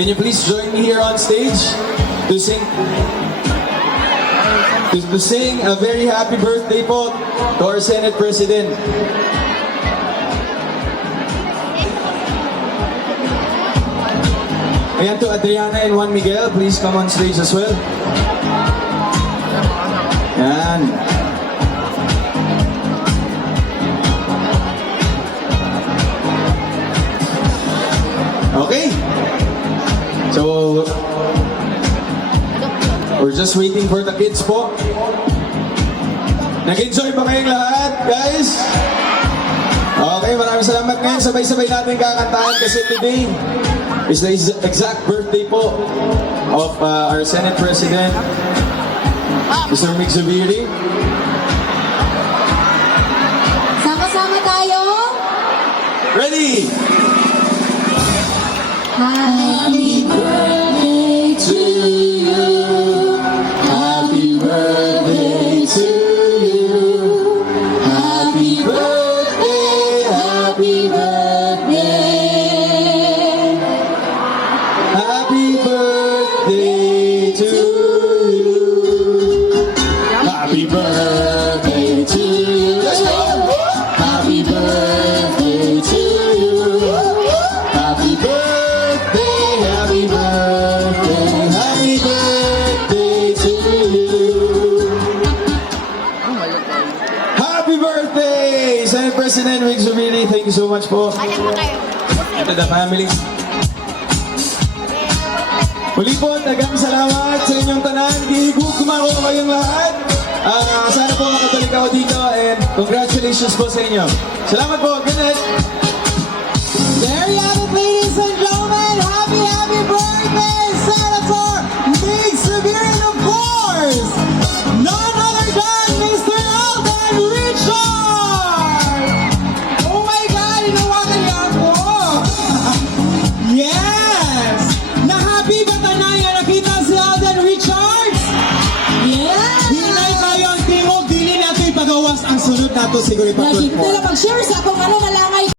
Can you please join me here on stage to sing a very happy birthday po to our Senate President. Ayan, to Adriana and Juan Miguel, please come on stage as well. Yan. Okay. So, we're just waiting for the kids po. Nag-enjoy ba kayong lahat, guys? Okay, maraming salamat. Ngayon, sabay-sabay natin kakantahan kasi today is the exact birthday po of our Senate President, Mr. Mig Zubiri. Sama-sama tayo. Ready? Happy birthday to you. Happy birthday to you. Happy birthday, happy birthday. Happy birthday to you. Happy birthday to you. Let's go. Happy birthday to you. Happy birthday, happy birthday, happy birthday to you. Happy birthday, Senate President Mig Zubiri. Thank you so much po. And to the family. Muli po, tagang salamat sa inyong tanan. Kumako kayong lahat. Sana po makabalik ako dito and congratulations po sa inyo. Salamat po. Good night. There you have it, ladies and gentlemen. Happy birthday, Senator Mig Zubiri, and of course, none other than Mr. Alden Richard. Oh my God, inawakan niya ako. Yes! Na-happy ba tanay na nakita si Alden Richards? Yeah. Hinay kayo ang tingog, dili nato ipagawas ang sunod nato siguro Lagi ipatulpo. ko na mag-share sa akong ano na langay.